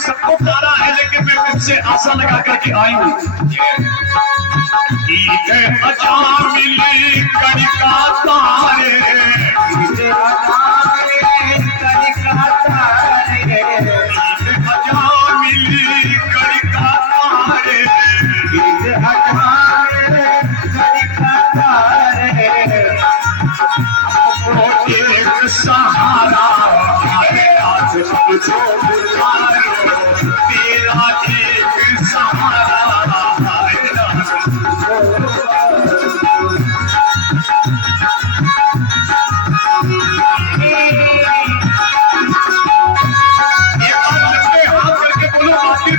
सबको तारा है लेकिन मैं तुमसे आशा लगा करके आई हूँ। मिली कड़िका तारे मिली कड़िका तारे एक सहारा आज तेरा एक सहारा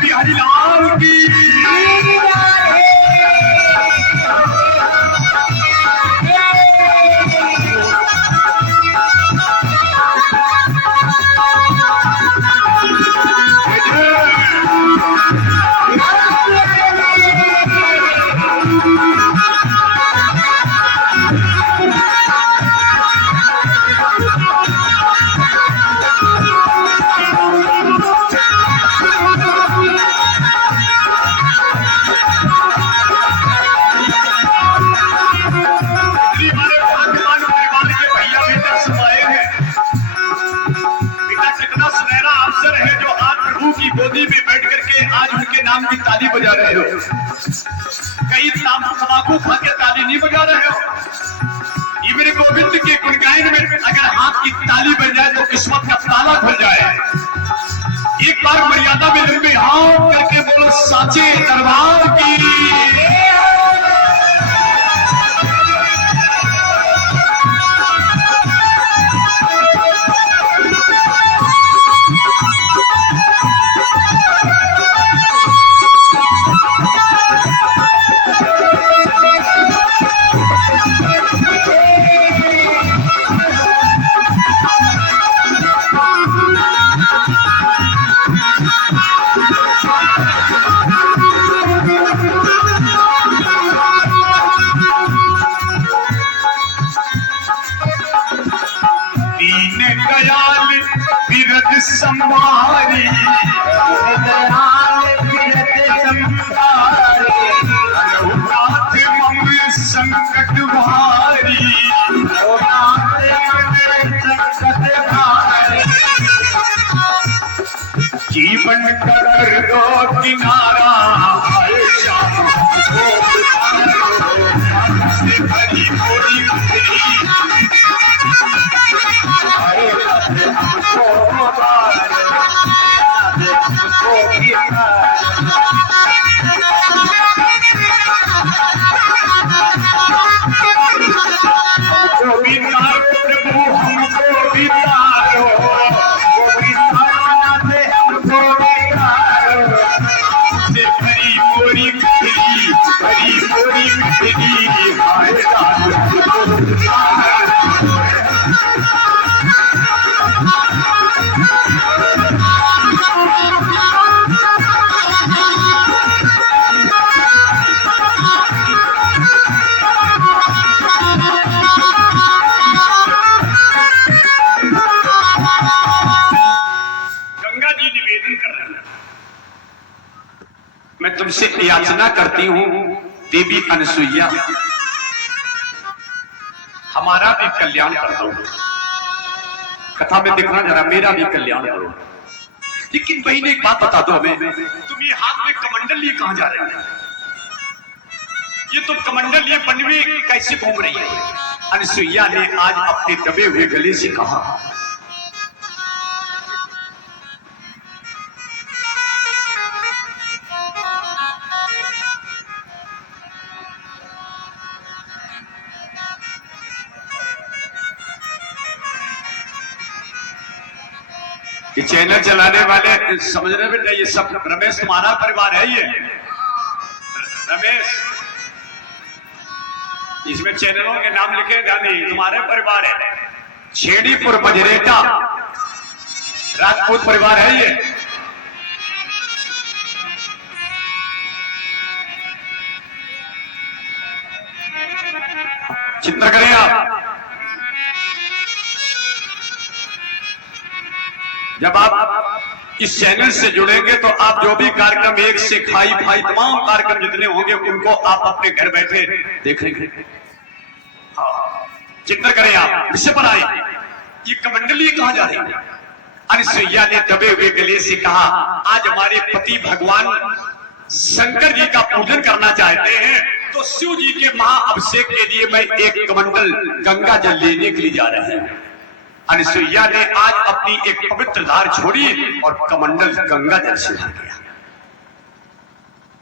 बिहारी लाल की गोदी में बैठ करके आज उनके नाम की ताली बजा रहे हो। कई तंबाकू खा के ताली नहीं बजा रहे हो। ये मेरे गोविंद के गुणगान में अगर हाथ की ताली बज जाए तो किस्मत का ताला खुल जाए। एक बार मर्यादा में लंबे हाथ करके बोलो साचे दरबार की। संभारी संकट भारी जीवन कर दो किनारा भरी पूरी मैं तुमसे याचना करती हूँ देवी अनसुईया, हमारा भी कल्याण कर दो। कथा में देखना जरा, मेरा भी कल्याण करो। लेकिन बहन एक बात बता दो हमें, तुम ये हाथ में कमंडल लिए कहां जा रहे हो? ये तो कमंडल ये बनवे कैसे घूम रही है? अनसुईया ने आज अपने दबे हुए गले से कहा, ये चैनल चलाने वाले समझ रहे बेटा, ये सब रमेश तुम्हारा परिवार है। ये रमेश, इसमें चैनलों के नाम लिखे नहीं, तुम्हारे परिवार है। छेड़ीपुर मजरेटा राजपूत परिवार है ये। चिंता करें आप, जब आप इस चैनल से जुड़ेंगे तो आप जो भी कार्यक्रम एक से खाई फाई तमाम कार्यक्रम जितने होंगे उनको आप अपने घर बैठे देखेंगे। चिंता करें आप, विषय पर आए। ये कमंडली कहा जा रही है। अनसुईया ने दबे हुए गले से कहा, आज हमारे पति भगवान शंकर जी का पूजन करना चाहते हैं, तो शिव जी के महाअभिषेक के लिए मैं एक कमंडल गंगा जल लेने के लिए जा रहे हैं। अनसुईया ने आज अपनी एक पवित्र धार छोड़ी और कमंडल गंगा जल से भर गया।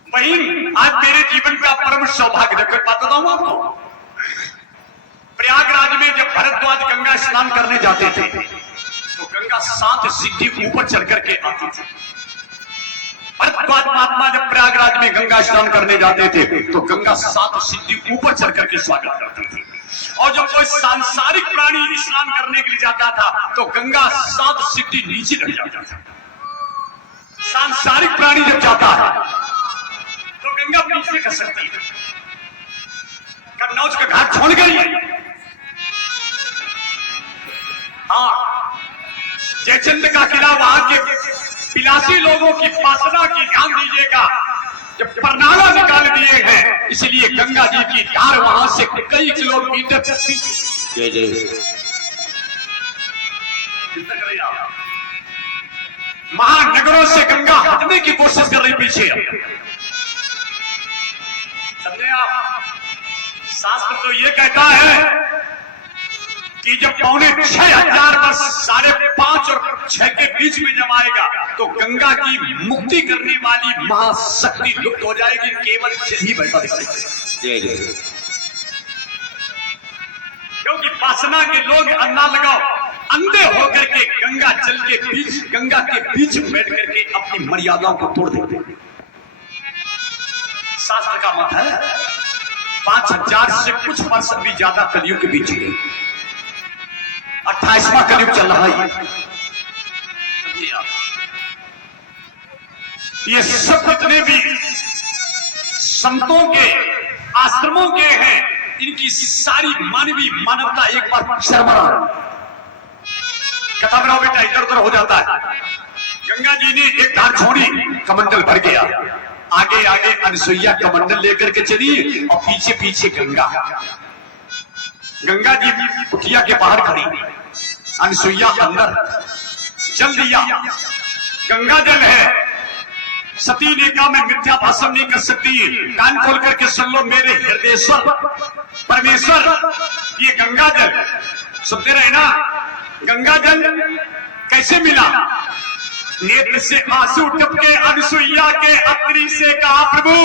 बहन, आज मेरे जीवन का परम सौभाग्य देखकर बताता हूं आपको। प्रयागराज में जब भरद्वाज गंगा स्नान करने जाते थे तो गंगा 7 सीढ़ी ऊपर चढ़ करके आती थी। भरद्वाज महात्मा जब प्रयागराज में गंगा स्नान करने जाते थे तो गंगा 7 सीढ़ी ऊपर चढ़ करके स्वागत करती थी। और जब कोई सांसारिक प्राणी स्नान करने के लिए जाता था तो गंगा 7 सीढ़ी नीचे रह जाता था। सांसारिक प्राणी जब जाता है तो गंगा पीछे कर सकती है। कन्नौज का घाट छोड़ गई। हाँ, जयचंद का किला, वहां के पिलासी लोगों की वासना की ध्यान दीजिएगा, जब परनाला निकाल दिए हैं, इसलिए गंगा जी की धार वहां से कई किलोमीटर महानगरों से गंगा हटने की कोशिश कर रही पीछे। समझे आप? शास्त्र तो ये कहता है कि जब 6,500 वर्ष 5.5 और 6 के बीच में जब आएगा तो गंगा की मुक्ति करने वाली महाशक्ति लुप्त हो जाएगी, केवल जल ही बैठा दिखाई देगा। क्योंकि वासना के लोग अन्ना लगाओ अंधे होकर के गंगा जल के बीच, गंगा के बीच में बैठ करके अपनी मर्यादाओं को तोड़ देते हैं। शास्त्र का मत है 5,000 से कुछ वर्ष भी ज्यादा कलयुग के बीच में 28वां कलयुग चल रहा है। ये सब जितने भी संतों के आश्रमों के हैं, इनकी सारी मानवीय मानवता एक बार शर्मा कथा बनाओ बेटा, इधर उधर हो जाता है। गंगा जी ने एक धार छोड़ी, कमंडल भर गया। आगे आगे अनसुईया कमंडल लेकर के चली और पीछे पीछे गंगा। गंगा जी कुटिया के बाहर खड़ी, अनसुईया अंदर। जल दिया, गंगा जल है। सती ने कहा मैं मिथ्या भाषण नहीं कर सकती, कान खोल करके सुन लो मेरे हृदयेश्वर परमेश्वर, ये गंगा जल सुनते रहे ना। गंगा जल कैसे मिला? नेत्र से आंसू टपके अनसुईया के अत्रि से कहा प्रभु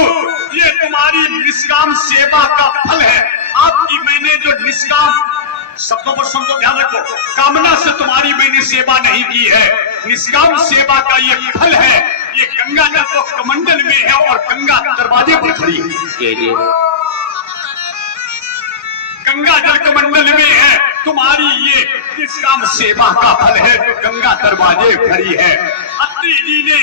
ये तुम्हारी निष्काम सेवा का फल है। आपकी मैंने जो निष्काम, शब्दों पर सुन तो ध्यान रखो, कामना से तुम्हारी मैंने सेवा नहीं की है, निष्काम सेवा का ये फल है। ये गंगा जल तो कमंडल में है और गंगा दरवाजे पर खड़ी है। गंगा जल कमंडल में है, तुम्हारी ये निष्काम सेवा का फल है, गंगा दरवाजे खड़ी है। अत्रि जी ने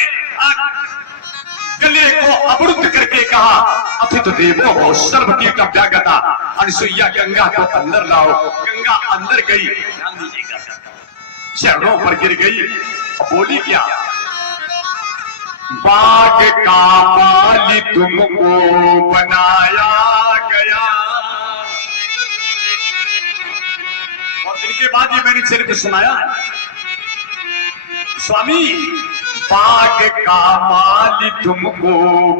गले को अवरुद्ध करके कहा अथित देवो हो सर्वतीर्थव्यागता, अनसुईया गंगा को अंदर लाओ। गंगा अंदर गई, ध्यान दीजिएगा, चरणों पर गिर गई और बोली क्या? बाग का माली तुमको बनाया गया। और दिन के बाद ये मैंने चरित्र सुनाया, स्वामी बाग का माली तुमको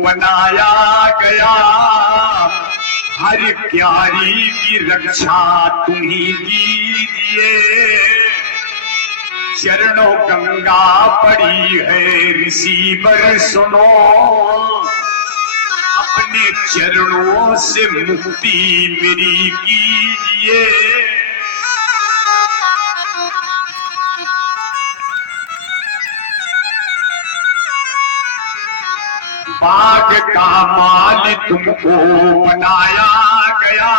बनाया गया, हर प्यारी की रक्षा तुम ही कीजिए। चरणों गंगा पड़ी है ऋषिवर सुनो, अपने चरणों से मुक्ति मेरी कीजिए। बाग का माल तुमको बनाया गया,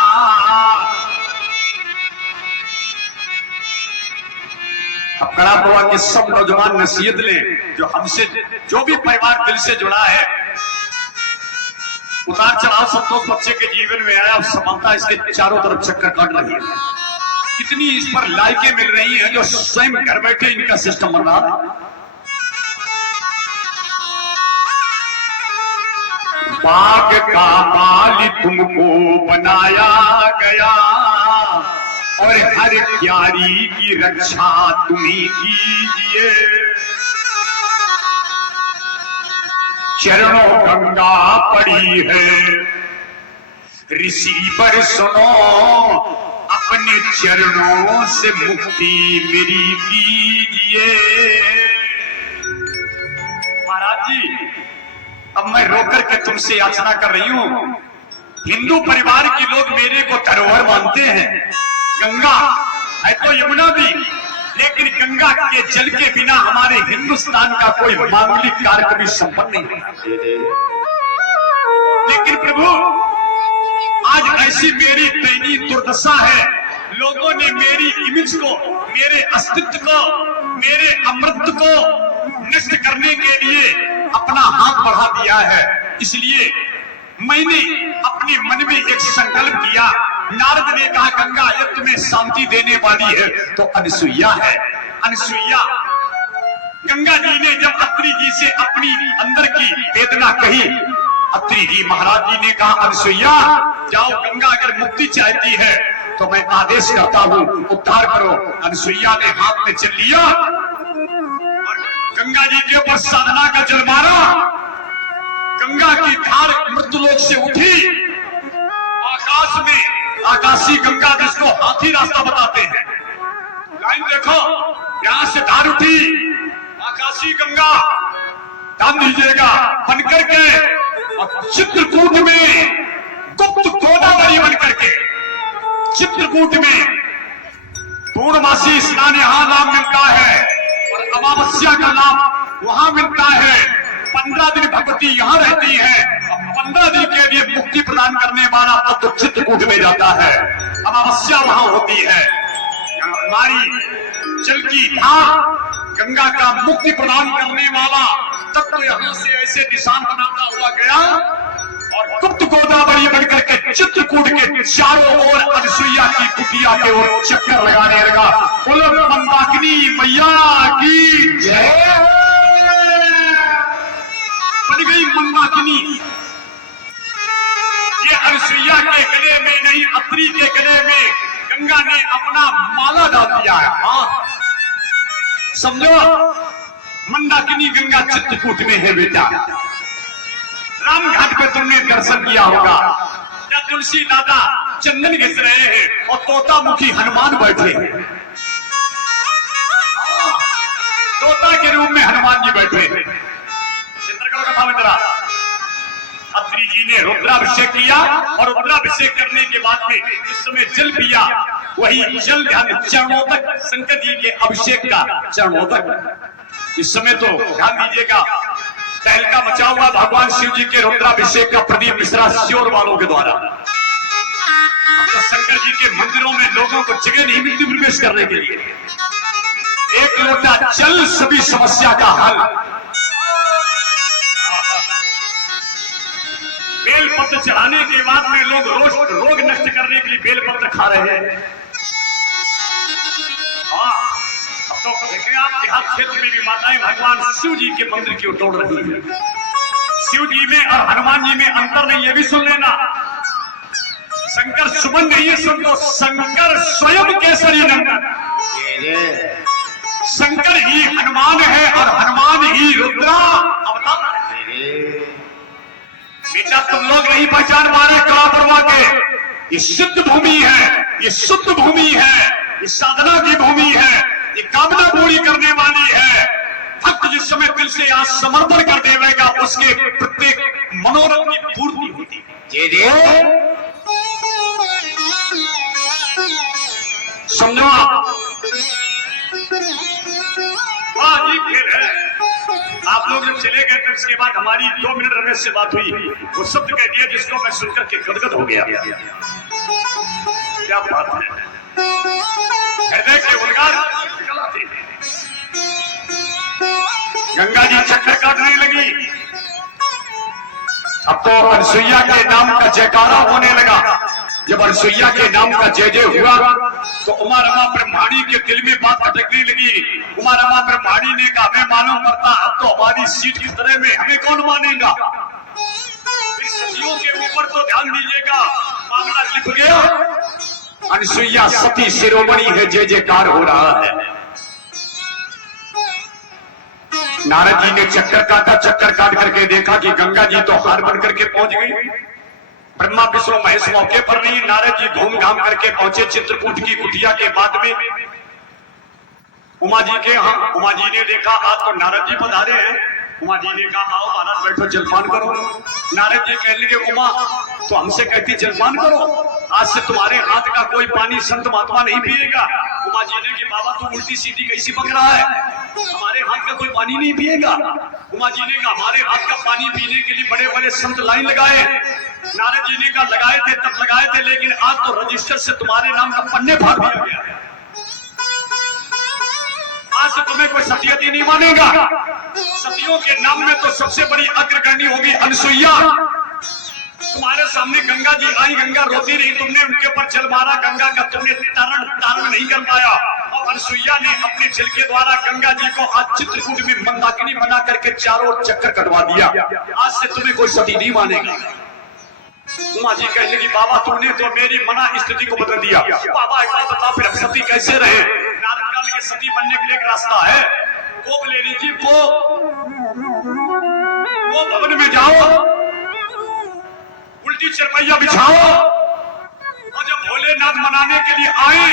अब कड़ा हुआ कि सब नौजवान नसीहत लें, जो हमसे जो भी परिवार दिल से जुड़ा है। उतार चढ़ाव संतोष बच्चे के जीवन में आया, समानता इसके चारों तरफ चक्कर काट रही है। कितनी इस पर लाइकें मिल रही हैं, जो स्वयं घर बैठे इनका सिस्टम बन रहा है। बाग का माल तुमको बनाया गया और हर प्यारी की रक्षा तुम ही कीजिए। चरणों गंगा पड़ी है ऋषिवर सुनो, अपने चरणों से मुक्ति मेरी कीजिए। महाराज जी, अब मैं रोकर के तुमसे याचना कर रही हूं। हिंदू परिवार के लोग मेरे को धरोहर मानते हैं। गंगा है तो यमुना भी, लेकिन गंगा के जल के बिना हमारे हिंदुस्तान का कोई मांगलिक कार्य कभी संपन्न नहीं होता। लेकिन प्रभु, आज ऐसी मेरी दयनीय दुर्दशा है, लोगों ने मेरी इमेज को, मेरे अस्तित्व को, मेरे अमृत को नष्ट करने के लिए अपना हाथ बढ़ा दिया है। इसलिए मैंने अपने मन में एक संकल्प किया। नारद ने कहा, गंगा ये तुम्हें शांति देने वाली है तो अनसुईया है। अनसुईया, गंगा जी ने जब अत्रि जी से अपनी अंदर की वेदना कही, अत्रि जी महाराज जी ने कहा, अनसुईया जाओ, गंगा अगर मुक्ति चाहती है तो मैं आदेश करता हूं, उद्धार करो। अनसुईया ने हाथ में चल लिया और गंगा जी के ऊपर साधना का जल मारा। गंगा की धार मृत्युलोक से उठी, आकाश में आकाशी गंगा, जिसको हाथी रास्ता बताते हैं। लाइन देखो, यहां से धार उठी, आकाशी गंगा, ध्यान दीजिएगा, बनकर के और चित्रकूट में गुप्त गोदावरी बनकर के, चित्रकूट में पूर्णमासी स्नान यहां नाम मिलता है और अमावस्या का नाम वहां मिलता है। 15 दिन भगवती यहां रहती है, 15 दिन के लिए मुक्ति प्रदान करने वाला तब तो चित्रकूट में जाता है, अमावस्या वहां होती है। हमारी जल की धार, गंगा का मुक्ति प्रदान करने वाला तब तो यहां से ऐसे निशान बनाता हुआ गया और गुप्त गोदावरी बनकर के चित्रकूट के चारों ओर अनसुईया की कुटिया के ओर चक्कर लगाने लगा। बोलो मंदाकिनी मैया की जय। बन गई मंदाकिनी। ये अनसुईया के गले में नहीं, अत्रि के गले में गंगा ने अपना माला डाल दिया है। हाँ समझो, मंदाकिनी गंगा चित्रकूट में है बेटा। रामघाट पे तुमने दर्शन किया होगा, या तुलसी दादा चंदन घिस रहे हैं और तोतामुखी हनुमान बैठे हैं। तोता के रूप में हनुमान जी बैठे हैं। चिंतन करो कथा में जरा। अत्रि जी ने रुद्राभिषेक किया और रुद्राभिषेक करने के बाद में इस समय जल पिया, वही जल ध्यान चरणों तक, शंकर जी के अभिषेक का चरणों तक। इस समय तो ध्यान दीजिएगा, तहलका मचा हुआ भगवान शिव जी के रुद्राभिषेक का प्रदीप मिश्रा श्योर वालों के द्वारा। तो शंकर जी के मंदिरों में लोगों को जगह नहीं मिलती प्रवेश करने के लिए। एक लोटा जल सभी समस्या का हल। बेलपत्र चढ़ाने के बाद में लोग रोग नष्ट करने के लिए बेलपत्र खा रहे हैं। तो देखिए, आप देहात क्षेत्र में भी माताएं भगवान शिव जी के मंदिर की ओर दौड़ रही है। शिव जी में और हनुमान जी में अंतर नहीं, ये भी सुन लेना। शंकर सुमन नहीं है, सुन लो, शंकर स्वयं केसरी नंदन। शंकर ही हनुमान है और हनुमान ही रुद्रा अवतार। बेटा तुम लोग नहीं पहचान पा रहे कला परवा के, ये सिद्ध भूमि है, ये शुद्ध भूमि है, ये साधना की भूमि है, ये कामना पूरी करने वाली है। भक्त जिस समय दिल से आज समर्पण कर देगा उसके प्रत्येक मनोरथ की पूर्ति होती है। जी समझो जी खेल है। आप लोग जब चले गए तो इसके बाद हमारी 2 मिनट रमेश से बात हुई, वो शब्द कह दिया जिसको मैं सुनकर के गदगद हो गया। क्या बात है, हृदय के उद्गार निकलाते हैं। गंगा जी चक्कर काटने लगी। अब तो अनसुईया के नाम का जयकारा होने लगा। जब अनसुईया के नाम का जय जय हुआ तो उमा रमा ब्रह्माणी के दिल में बात अटकने लगी। उमा रमा ब्रह्माणी ने कहा हमें मालूम पड़ता अब तो हमारी सीट की तरह में हमें कौन मानेगा। इस सतियों के ऊपर तो ध्यान दीजिएगा, मामला लिप गया। अनसुईया सती शिरोमणि है, जय जयकार हो रहा है। नारद जी ने चक्कर काट करके देखा कि गंगा जी तो हार बन करके पहुंच गई। ब्रह्मा विष्णु महेश मौके पर नहीं, नारद जी घूम घाम करके पहुंचे चित्रकूट की कुटिया के बाद में उमा जी के यहाँ। उमा जी ने देखा आज तो नारद जी पधारे हैं। उमा जी ने कहा आओ महाराज बैठो जलपान करो। नारद जी कहने लगे उमा तो हमसे कहती जलपान करो, आज से तुम्हारे हाथ का कोई पानी संत महात्मा नहीं पिएगा। उमा जी ने कि बाबा तू उल्टी सीधी कैसी पक रहा है, हमारे हाथ का कोई पानी नहीं पिएगा। उमा जी ने कहा हमारे हाथ का पानी पीने के लिए बड़े बड़े संत लाइन लगाए। नारद जी ने कहा लगाए थे तब लगाए थे, लेकिन आज तो रजिस्टर से तुम्हारे नाम का पन्ने फाड़ दिया गया है। आज से तुम्हें कोई सतियती नहीं मानेगा। सतियों के नाम में तो सबसे बड़ी अग्रगण्य होगी अनसुईया। तुम्हारे सामने गंगा जी आई, गंगा रोती रही, तुमने उनके ऊपर जल मारा, गंगा का तुमने तारण नहीं कर पाया। और अनसुईया ने अपने जल के द्वारा गंगा जी को आज चित्रकूट में मंदाकिनी बना करके चारों ओर चक्कर कटवा दिया। आज से तुम्हें कोई सती नहीं मानेगा। उमा जी कहने लगी बाबा तुमने तो मेरी मना स्थिति को बदल दिया। बाबा एक बात बताओ फिर हम सती कैसे रहे। नारद काल के सती बनने के लिए एक रास्ता है, कोप ले लीजिए, वो भवन में जाओ, उल्टी चरपैया बिछाओ, और जब भोलेनाथ मनाने के लिए आए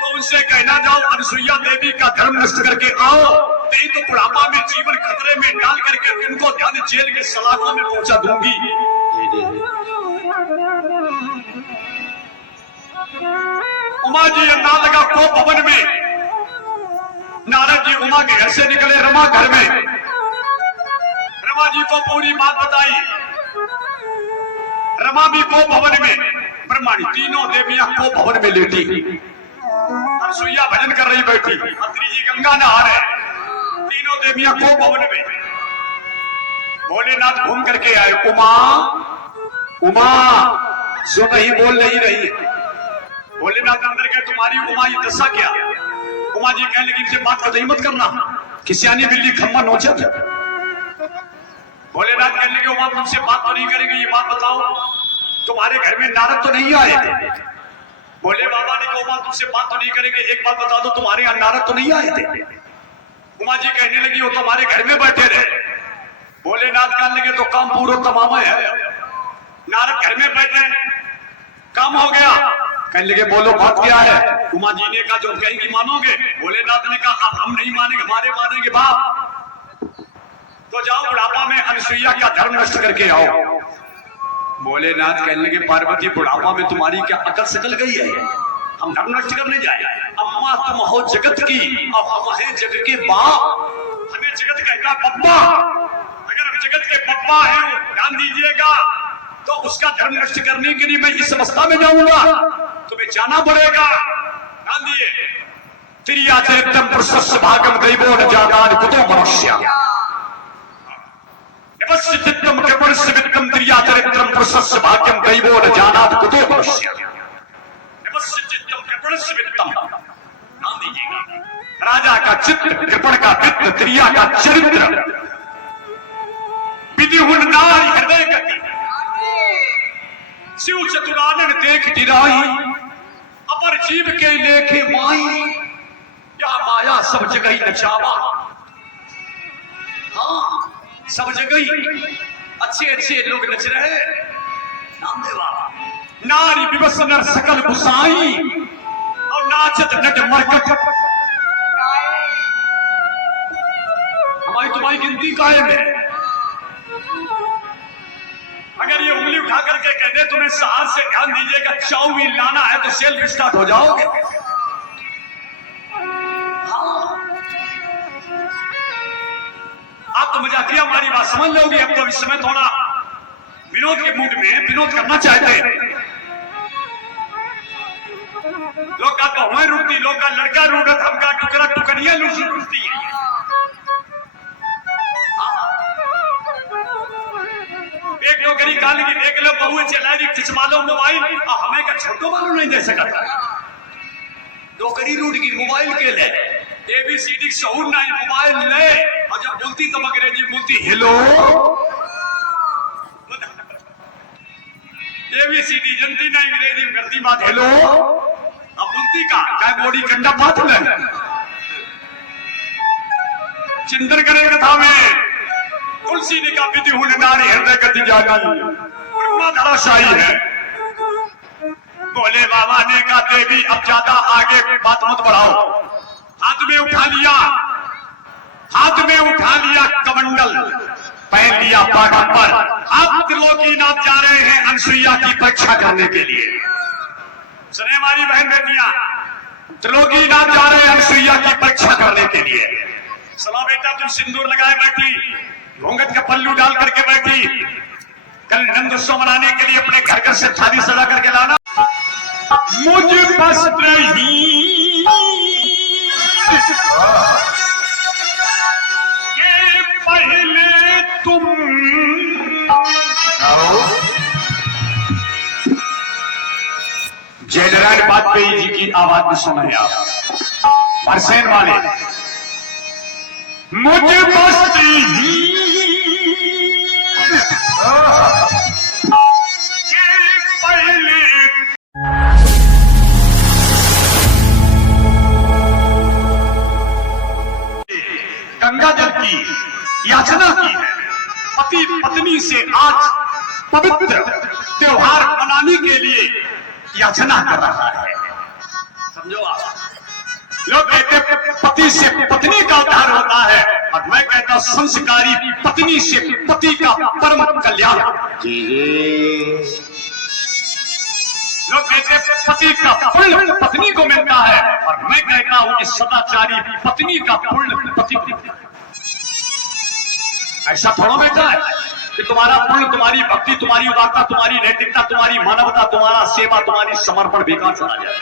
तो उनसे कहना जाओ अनसुईया देवी का धर्म नष्ट करके आओ, नहीं तो बुढ़ापा में जीवन खतरे में डाल करके उनको ध्यान जेल के सलाखों में पहुंचा दूंगी। उमा जी अंदाज लगा को भवन में। नारद जी उमा के घर से निकले, रमा घर में। रमा जी को पूरी बात बताई। रमा भी को भवन में, ब्रह्माणी तीनों देवियां को भवन में लेटी। अनसुईया भजन कर रही बैठी, अत्रि जी गंगा नहा रहे, तीनों देवियां को भवन में। भोलेनाथ घूम करके आए। उमा उमा सो नहीं बोल नहीं रही। भोलेनाथ अंदर के तुम्हारी उमा ये दशा क्या। उमा जी कहने लगी इनसे बात नहीं मत करना, किसियानी बिल्ली खम्मा नोचत। भोलेनाथ कहने लगे उमा तुमसे बात तो नहीं करेंगे, ये बात बताओ तुम्हारे घर में नारद तो नहीं आए थे। भोले बाबा ने कहा उमा तुमसे बात तो नहीं करेंगे, एक बात बता दो तुम्हारे यहाँ नारद तो नहीं आए थे। उमा जी कहने लगी वो तुम्हारे घर में बैठे रहे। भोलेनाथ कहने लगे तो काम पूरा तमाम है, नारद घर में बैठे काम हो गया। कहने लगे बोलो बात क्या है। उमा जी ने कहा जो कहेंगी मानोगे। भोलेनाथ ने कहा अब हम नहीं मानेंगे, हमारे मानेंगे बाप। तो जाओ बुढ़ापा में अनसुईया का धर्म नष्ट करके आओ। भोलेनाथ कहने लगे पार्वती बुढ़ापा में तुम्हारी क्या अकल सकल गई है, हम धर्म नष्ट करने जाए। अम्मा तुम हो जगत की और हम हैं जग के बाप, हमें जगत कहता पप्पा। अगर हम जगत के पप्पा हैं ध्यान दीजिएगा तो उसका धर्म नष्ट करने के लिए मैं इस अवस्था में जाऊंगा, तुम्हें जाना पड़ेगा। ध्यान दिए त्रियाचरित्रम पुरुषस्य भागम दैवो न जानाति कुतो मनुष्य नवस्य चित्तम कृपणस्य वित्तम त्रियाचरित्रम पुरुषस्य भाग्यम दैवो न जानाति कुतो मनुष्य नवस्य चित्तम कृपणस्य वित्तम। ध्यान दीजिएगा राजा का चित्त, कृपण का वित्त, त्रिया का चरित्र, विधिहुन नारी हृदय गति, शिव चतुरानन देख डिराई, अपर जीव के लेखे माई, यह माया सब जगह ही नचावा। हाँ सब जगह ही अच्छे अच्छे लोग नच रहे। नामदेवा नारी विवश नर सकल गुसाई और नाचत नट मरकट। हमारी तुम्हारी गिनती कायम है। अगर ये उंगली उठा करके कह दे तुम्हें साहस से ध्यान दीजिएगा चाउमीन लाना है तो सेल्फ स्टार्ट हो जाओगे। आप तो मजाकिया हमारी बात समझ लोगे। अब तो इस समय थोड़ा विनोद के मूड में विनोद करना चाहते हैं। लोग का तो हुए रुकती, लोग का लड़का रूढ़त, हमका टुकड़ा टुकड़ियां लुटती है। एक नौकरी काल की देख लो, बहुए चला रही खिंचवा लो मोबाइल, हमें का छोटो वालों नहीं दे सका। नौकरी रूट की मोबाइल के ले ABCD शहूर नहीं, मोबाइल ले और जब बोलती तो अंग्रेजी बोलती हेलो। ABCD जनती ना अंग्रेजी में करती बात हेलो। अब बोलती का क्या बॉडी कंडा बात में चिंतन करे कथा में तुलसी ने का विधि हुन नारी हृदय गति जागी उर्मा धराशायी है। बोले बाबा ने कहा देवी अब ज्यादा आगे बात मत बढ़ाओ। हाथ में उठा लिया कमंडल, पहन लिया बाघा पर। अब त्रिलोकीनाथ जा रहे हैं अनसुईया की परीक्षा करने के लिए। सुने हमारी बहन बेटियां, त्रिलोकीनाथ जा रहे हैं अनसुईया की परीक्षा करने के लिए। चलो बेटा तुम सिंदूर लगाए बैठी, घूंघट का पल्लू डाल करके बैठी, कल नंदोत्सव मनाने के लिए अपने घर से थाली सजा करके लाना। मुझ वस्त्र ही के पहले तुम जयनारायण वाजपेयी जी की आवाज में सुना है आप बरसेन वाले। मुझ वस्त्र ही के पहले गंगा जल की याचना की है। पति पत्नी से आज पवित्र त्योहार मनाने के लिए याचना कर रहा है। समझो आप, लोग कहते पति से पत्नी का उद्धार होता है और मैं कहता संस्कारी पत्नी से पति का परम कल्याण। लोग कहते पति का पुण्य पत्नी को मिलता है और मैं कहता हूं कि सदाचारी पत्नी का पुण्य पति को। ऐसा थोड़ा बेटा है कि तुम्हारा पुण्य, तुम्हारी भक्ति, तुम्हारी उदारता, तुम्हारी नैतिकता, तुम्हारी मानवता, तुम्हारा सेवा, तुम्हारी समर्पण बेकार चला जाए।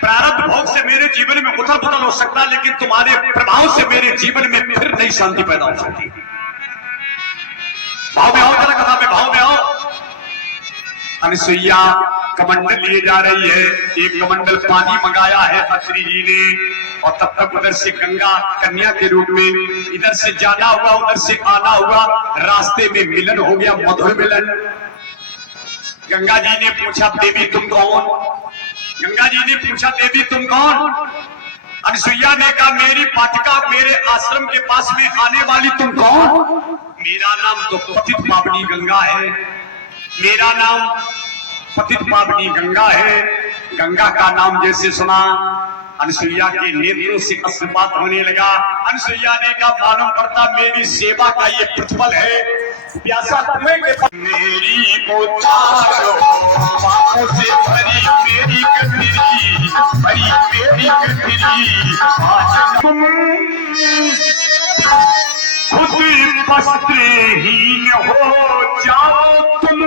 प्रारब्ध भोग से मेरे जीवन में उथल पुथल हो सकता है, लेकिन तुम्हारे प्रभाव से मेरे जीवन में फिर नई शांति पैदा हो सकती है। भाव में आओ, जरा कथा में भाव में आओ। अनसुईया कमंडल लिए जा रही है। एक कमंडल पानी मंगाया है अत्रि जी ने और तब तक उधर से गंगा कन्या के रूप में इधर से जाना हुआ, उधर से आना हुआ, रास्ते में मिलन हो गया, मधुर मिलन। गंगा जी ने पूछा देवी तुम कौन? गंगा जी ने पूछा देवी तुम कौन? अनसुईया ने कहा मेरी पाटिका, मेरे आश्रम के पास में आने वाली तुम कौन? मेरा नाम तो पतित पावनी गंगा है, मेरा नाम पतित पावनी गंगा है। गंगा का नाम जैसे सुना अनसुईया के नेत्रों से अश्रुपात होने लगा। अनसुईया ने कहा मालूम पड़ता मेरी सेवा का ये प्रतिफल है। प्यासा तुम्हें के मेरी उतारो पापों से भरी मेरी कटरी, भरी मेरी कटरी। तुम खुद वस्त्रहीन हो जाओ तुम,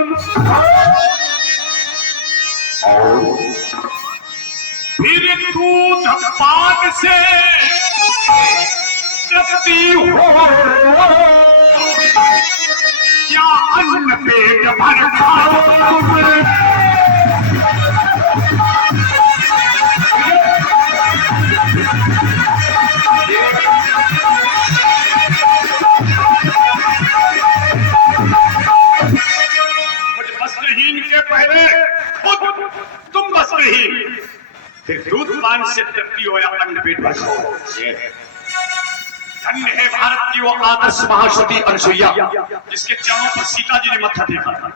फिर दूध पान से तृप्ति हो, क्या अन्न पेट भर खाओ तुम। वस्त्रहीन के पहले खुद तुम वस्त्रहीन, फिर दूध पान से तृप्ति हो या अन्न पेट भर खाओ। धन्य है भारत की वो आदर्श महासती अनसुईया जिसके चरणों पर सीता जी ने मत्था टेका था।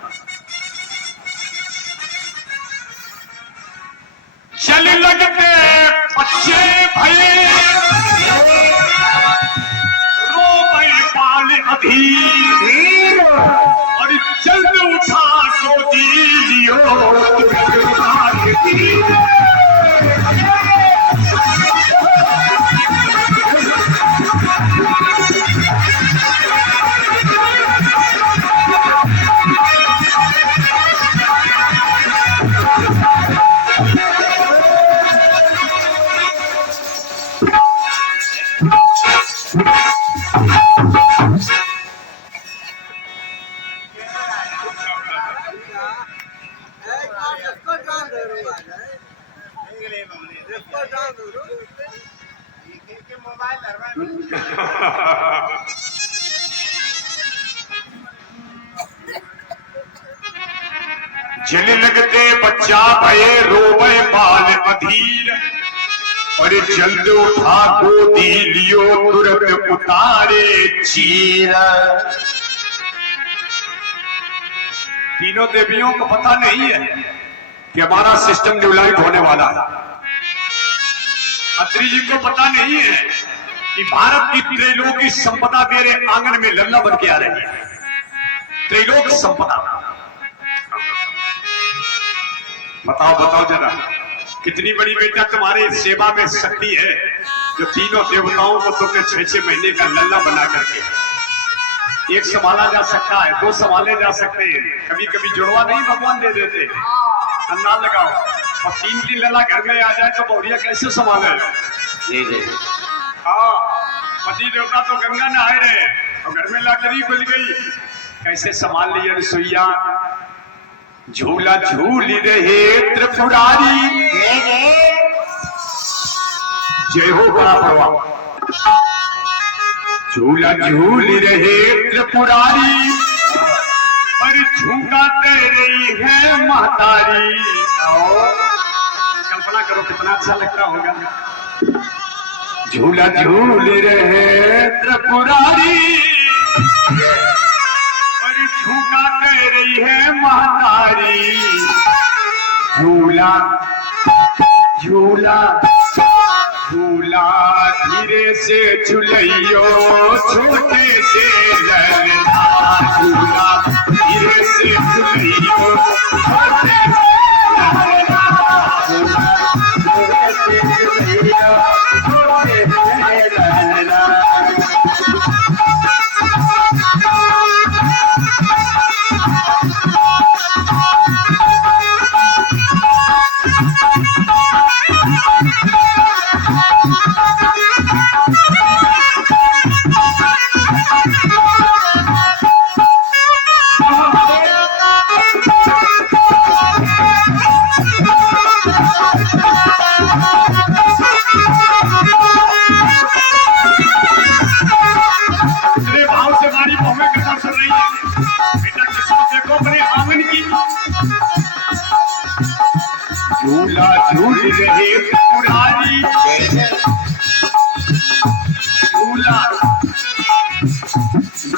चल लगते बच्चे भये रोए पाल अधीर और जल्द उठा गोदी लियो जल लगते बच्चा भये रोवे बाल अधीर और जल्द उठा गोदी लियो तुरंत उतारे चीर। तीनों देवियों को पता नहीं है कि हमारा सिस्टम न्यूलाइट होने वाला है। अत्रि जी को पता नहीं है कि भारत की त्रैलोक की संपदा मेरे आंगन में लल्ला बन के आ रही है। त्रैलोक संपदा बताओ बताओ जरा कितनी बड़ी बेटा तुम्हारी सेवा में शक्ति है जो तीनों देवताओं को तुमने 6-6 महीने का लल्ला बना करके एक संभाला जा सकता है, 2 संभाले जा सकते हैं, कभी कभी जुड़वा नहीं भगवान दे देते। अंदाज लगाओ और 3 लल्ला घर में आ जाए तो बहुरिया कैसे संभाले? हाँ पति देवता तो गंगा नहाए रहे और घर में लाटरी खुल गई, कैसे संभाल लिया रसोईया? झूला झूल रहे त्रिपुरारी जय हो बड़ा परवा। झूला झूल रहे त्रिपुरारी पर झूठा दे रही है महतारी। कल्पना करो कितना अच्छा लगता होगा। झूला झूल रहे त्रिपुरारी पर झूठा दे रही है महतारी। झूला झूला झूला धीरे से झुलैयो छोटे से ललना। झूला धीरे से झुलैयो छोटे से ललना। झूला धीरे से झुलैयो छोटे से ललना। झूला झूल रहे त्रिपुरारी झूला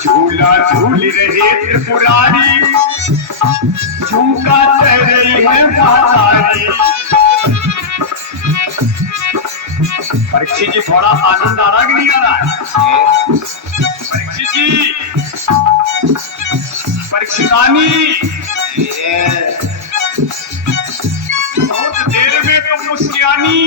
झूला झूल रहे त्रिपुरारी झूठा कह रही है महतारी। परीक्षित जी थोड़ा आनंद आ रहा कि नहीं आ रहा है? परीक्षित जी परीक्षितानी बहुत देर में तो मुस्कियानी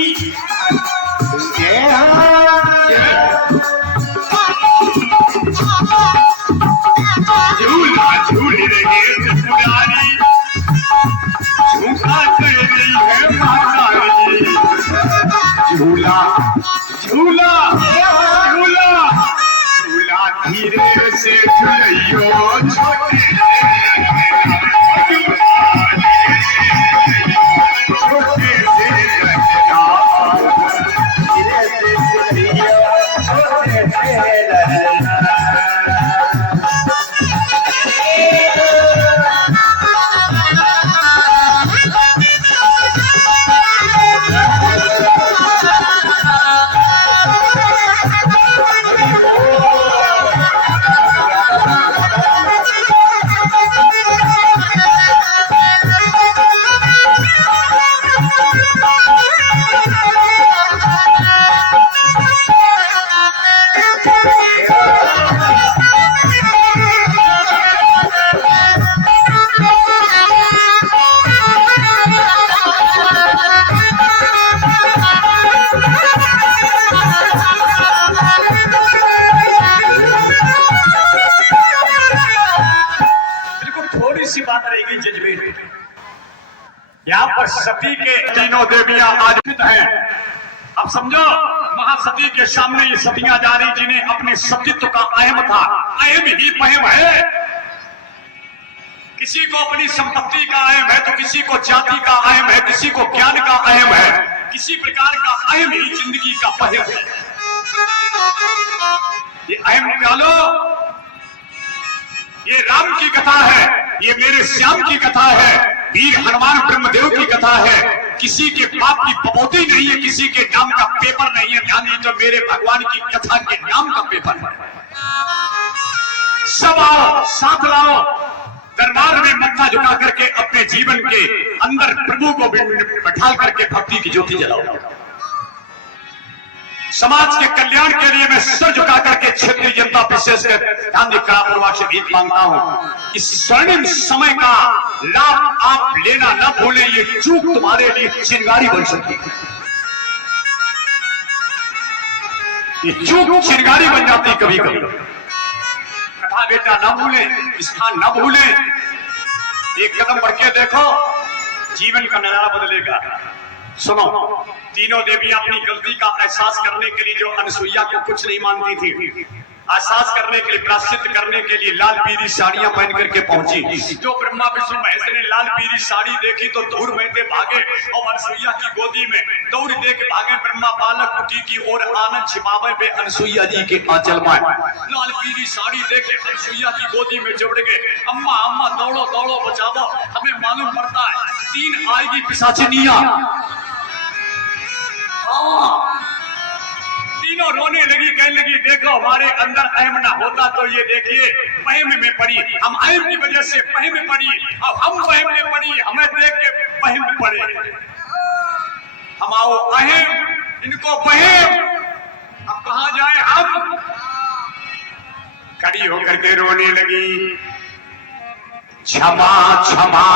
झूला झूल रहे त्रिपुरारी झूठा कह रही है महतारी। झूला झूला झूला झूला धीरे से झुलैयो छोटे से सी बात रहेगी जजमेंट। यहाँ पर सती के तीनों देवियां आजित हैं। अब समझो, महासती के सामने ये सतियां जा रही जिन्हें अपने सतीत्व का अहम था, अहम ही पहम है। किसी को अपनी संपत्ति का अहम है, तो किसी को जाति का अहम है, किसी को ज्ञान का अहम है, किसी प्रकार का अहम ही जिंदगी का पहम है। ये अहम निकालो, ये राम की कथा है, ये मेरे श्याम की कथा है, वीर हनुमान ब्रह्मदेव की कथा है। किसी के पाप की बबौती नहीं है, किसी के नाम का पेपर नहीं है। ध्यान दीजिए, मेरे भगवान की कथा के नाम का पेपर है। सब आओ, साथ लाओ, दरबार में मत्था झुका करके अपने जीवन के अंदर प्रभु को बैठा करके भक्ति की ज्योति जलाओ। समाज के कल्याण के लिए मैं सर झुका करके क्षेत्रीय जनता विशेषकर ध्यान कलापूर्वक से गीत मांगता हूं। इस स्वर्णिम समय का लाभ आप लेना न भूलें, ये चूक तुम्हारे लिए चिंगारी बन सकती है। ये चूक चिंगारी बन जाती है कभी कभी। कथा बेटा न भूलें, स्थान न भूलें, एक कदम बढ़ के देखो, जीवन का नजारा बदलेगा। सुनो, तीनों देवियां अपनी गलती का एहसास करने के लिए, जो अनसुईया को कुछ नहीं मानती थी, एहसास करने के लिए, प्रायश्चित करने के लिए लाल पीली साड़ियां पहन करके पहुंची। जो ब्रह्मा विष्णु महेश ने लाल पीली साड़ी देखी तो दूर में थे भागे, और अनसुईया की गोदी में दौड़ दे के भागे। ब्रह्मा बालक कुटी की ओर आनंद छिपावे में अनसुईया जी के आंचल में लाल पीली साड़ी देखे अनसुईया की गोदी में जबड़ गए। अम्मा अम्मा दौड़ो दौड़ो बचाओ, हमें मालूम पड़ता है 3 आएगी पिशाचिनियां। तीनों रोने लगी, कहने लगी देखो हमारे अंदर अहम ना होता तो ये देखिए वहम में पड़ी, हम अहम की वजह से वहम में पड़ी, अब हम वहम में पड़ी, हमें देख के वहम में पड़े। हम आओ अहम, इनको वहम, अब कहां जाए हम। खड़ी होकर के रोने लगी, क्षमा क्षमा,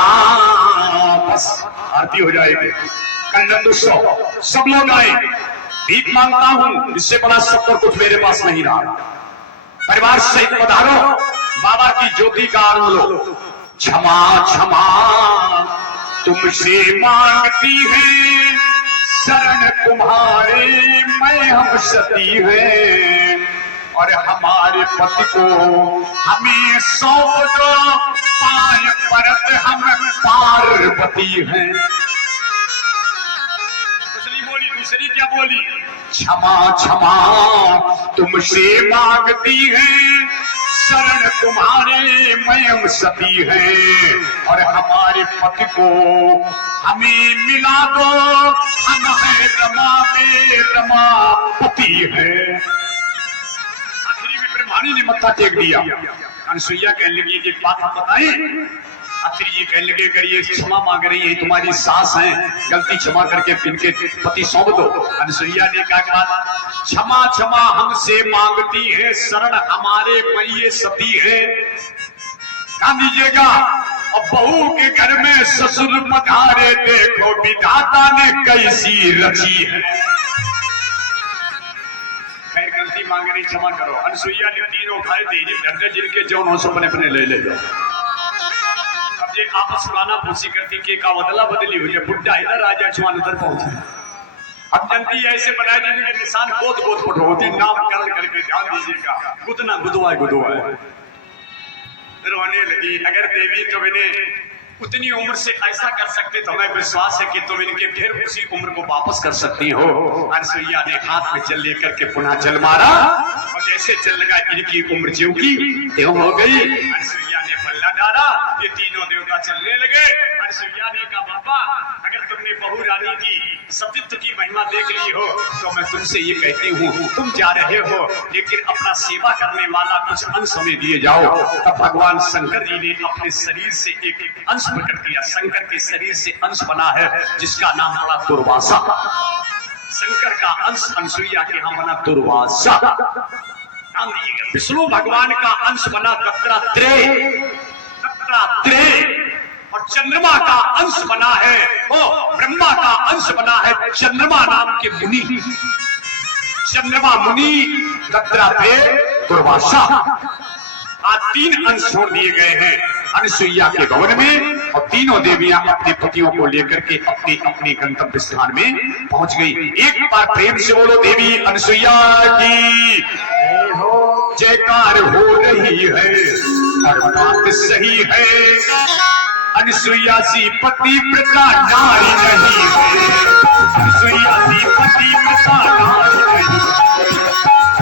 बस आरती हो जाएगी। कल्याण उत्सव सब लोग आए, भीख मांगता हूं, इससे बड़ा सब कुछ मेरे पास नहीं रहा। परिवार सहित पधारो, बाबा की ज्योति का आनंद लो। क्षमा क्षमा तुमसे मांगती है, शरण तुम्हारे मैं हम सती है, और हमारे पति को हमें सौंप दो, पाए परत हम पार्वती हैं। दूसरी क्या बोली, क्षमा क्षमा तुमसे मांगती है, शरण तुम्हारे मैं सती है, और हमारे पति को हमें मिला दो, हम है रमा में रमापति है। आखिरी में ब्रह्माणी ने मत्था टेक दिया। अनसुईया कहने लगी एक बात हम बताएं। आखिर ये कहने लगे अगर ये क्षमा मांग रही है, तुम्हारी सास है, गलती क्षमा करके इनके पति सौंप दो। अनसुईया ने कहा क्षमा क्षमा हमसे मांगती है, शरण हमारे मैये सती है। ध्यान दीजिएगा, अब बहू के घर में ससुर पधारे, देखो विधाता ने कैसी रची है। खैर गलती मांगनी, क्षमा करो। अनसुईया ने तीनों खाए थे, जिनके जौन हो सपने अपने ले ले जाओ। आपस पुराना पूछी करती के का बदला बदली हुई है, बुढ़ा इधर राजा जवान उधर पहुंचे। अब जनती ऐसे बनाए जिनके निशान गोद गोद पटोती, नामकरण करके ध्यान दीजिएगा, गुदना गुदवाए गुदवाए। रोने लगी। अगर देवी तुम इन्हें उतनी उम्र से ऐसा कर सकते तो हमें विश्वास है कि तुम इनके फिर उसी उम्र को वापस कर सकती हो। अनसुईया ने हाथ में जल लेकर के पुनः जल मारा, और जैसे जल लगा इनकी उम्र ज्यों की त्यों हो गई। अनसुईया ने पल्ला डाला, ये तीनों देवता चलने लगे। अनसुईया ने कहा बाबा अगर तुमने बहू रानी की सतीत्व की महिमा देख ली हो तो मैं तुमसे ये कहती हूँ, तुम जा रहे हो लेकिन अपना सेवा करने वाला कुछ अंश हमें दिए जाओ। तब भगवान शंकर जी ने अपने शरीर से एक अंश प्रकट किया। शंकर के शरीर से अंश बना है जिसका नाम पड़ा दुर्वासा। शंकर का अंश अनसुईया के यहाँ बना दुर्वासा। विष्णु भगवान का अंश बना दत्तात्रेय, और चंद्रमा का अंश बना है, ब्रह्मा का अंश बना है चंद्रमा नाम के मुनि। चंद्रमा मुनि, दत्तात्रेय, दुर्वासा, आज 3 अंश छोड़ दिए गए हैं। अनसुईया के भवन में और तीनों देवियां अपने पतियों को लेकर के अपने अपने गंतव्य स्थान में पहुंच गई। एक बार प्रेम से बोलो देवी अनसुईया की जयकार हो रही है और बात सही है। अनसुईया सी पतिव्रता नारी नहीं है, अनसुईया सी पतिव्रता नारी नहीं है,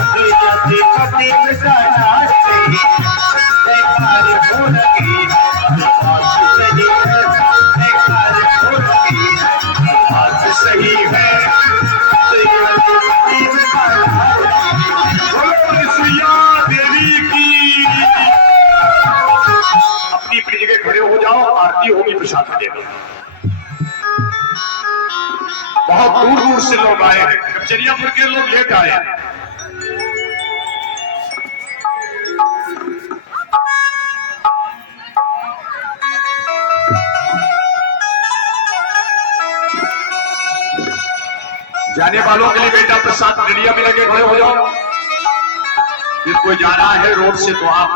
अनसुईया सी पतिव्रता नारी नहीं है। जयकार हो रही है बात सही है, जयकार हो रही है बात सही है। अनसुईया सी पतिव्रता नारी नहीं है। बोलो अनसुईया देवी की। अपनी अपनी जगह खड़े हो जाओ, आरती होगी प्रसाद मिलेगा। बहुत दूर दूर से लोग आए हैं, कचरियापुर के लोग लेट आए हैं। जाने वालों के लिए बेटा प्रसाद रेडिया में लगे खड़े हो जाओ। जिनको जाना है रोड से तो आप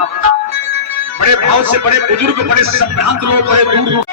बड़े भाव से, बड़े बुजुर्ग, बड़े संभ्रांत लोग, बड़े दूर दूर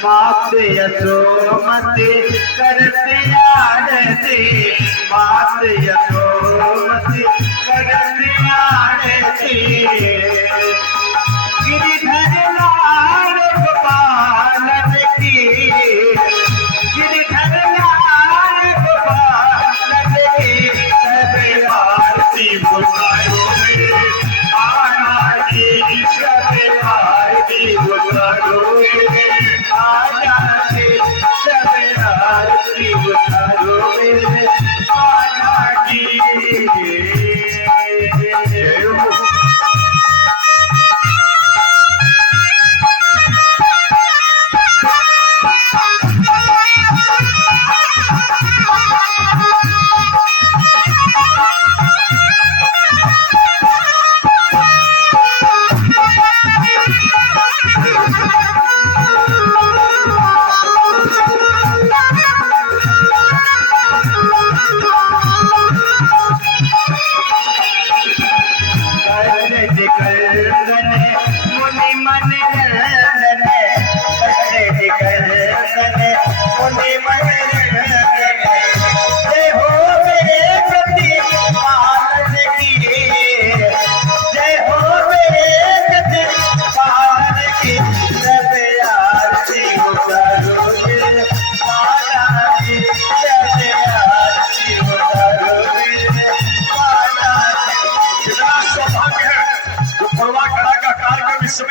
मात यशोमती करते आरती, मात यशोमती करते आरती। गिरिधर लाल गोपालन की, गिरिधर लाल गोपालन की सब आरती बुलायो मेरे आना की, सब आरती बुलायो मेरे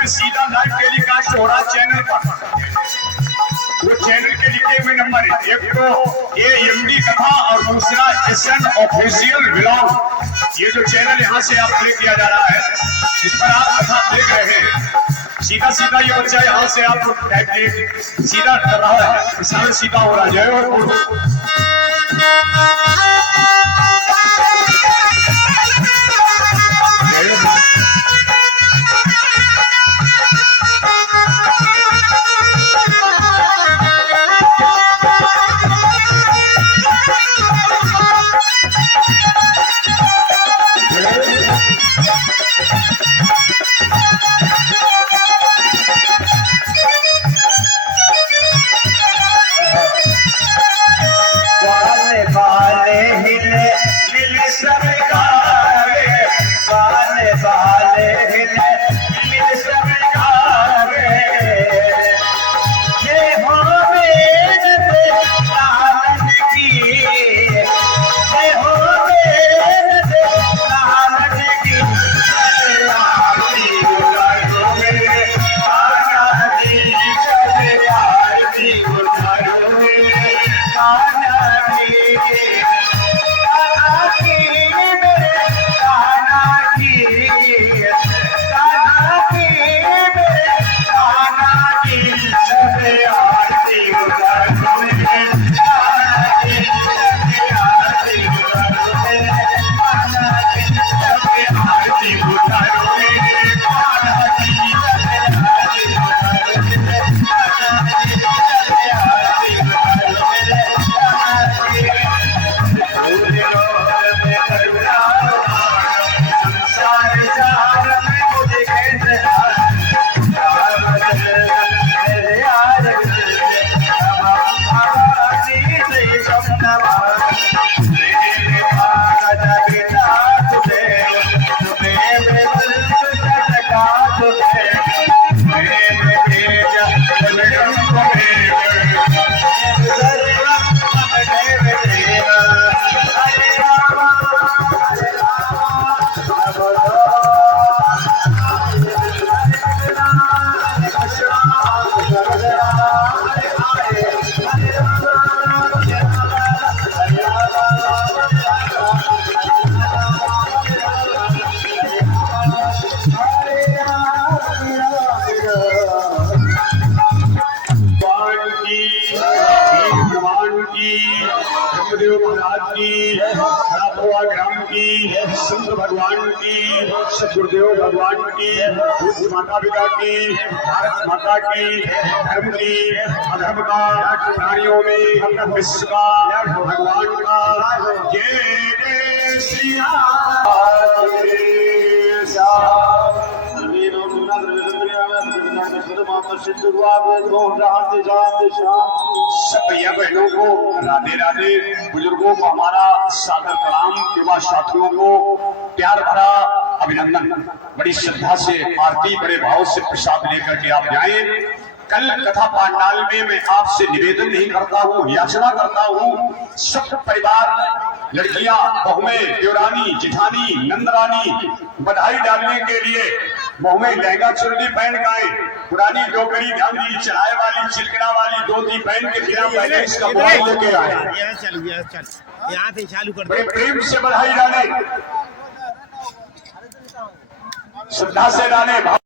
सीधा लाइव टेलीकास्ट हो रहा चैनल पर। वो चैनल के लिखे हुए नंबर है, एक तो AMD कथा और दूसरा SN ऑफिशियल व्लॉग। ये जो चैनल यहाँ से आप प्ले किया जा रहा है, जिस पर आप कथा देख रहे हैं, सीधा सीधा ये बच्चा यहाँ से आपको सीधा कर रहा है, सीधा सीधा हो रहा है। जय हो। सब गावे गाने वाले मिल सब गावे ये हो मेज पे आनंद की ये हो मेज पे आनंद की आरती उतारो मेरे कान्हा जी सब आरती उतारो मेरे कान्हा जी कान्हा की मेरे कान्हा की कान्हा की मेरे कान्हा की सब आरती उतारो मेरे कान्हा की सब आरती उतारो मेरे कान्हा की सब आरती उतारो मेरे कान्हा की सब आरती उतारो मेरे कान्हा की सब आरती उतारो मेरे कान्हा की संसार जाल में मुझे कैद ब्रह्मदेव महाराज की, राघवा ग्राम की, संत भगवान की, सदगुरुदेव भगवान की, बुद्ध माता पिता की, भारत माता की, धर्म की, अधर्म का, प्राणियों में विश्व का, भगवान का, जय जय श्री सब भैया बहनों को राधे राधे, बुजुर्गों को हमारा सादर प्रणाम, युवा साथियों को प्यार भरा अभिनंदन। बड़ी श्रद्धा से आरती बड़े भाव से प्रसाद लेकर के आप जाएं। कल कथा पांडाल में मैं आपसे निवेदन नहीं करता हूँ, याचना करता हूँ, सब परिवार, लड़कियां, बहुएं, देवरानी, जिठानी, नंदरानी बधाई डालने के लिए बहुएं लहंगा चुन्नी पहन गए, पुरानी डोगरी ध्यानी चढ़ाए वाली चिलकड़ा वाली धोती पहन के फिर पहले इसका मोबाइल लेके आए, यहाँ से चालू कर बड़े प्रेम से बधाई डाले, श्रद्धा से डाले।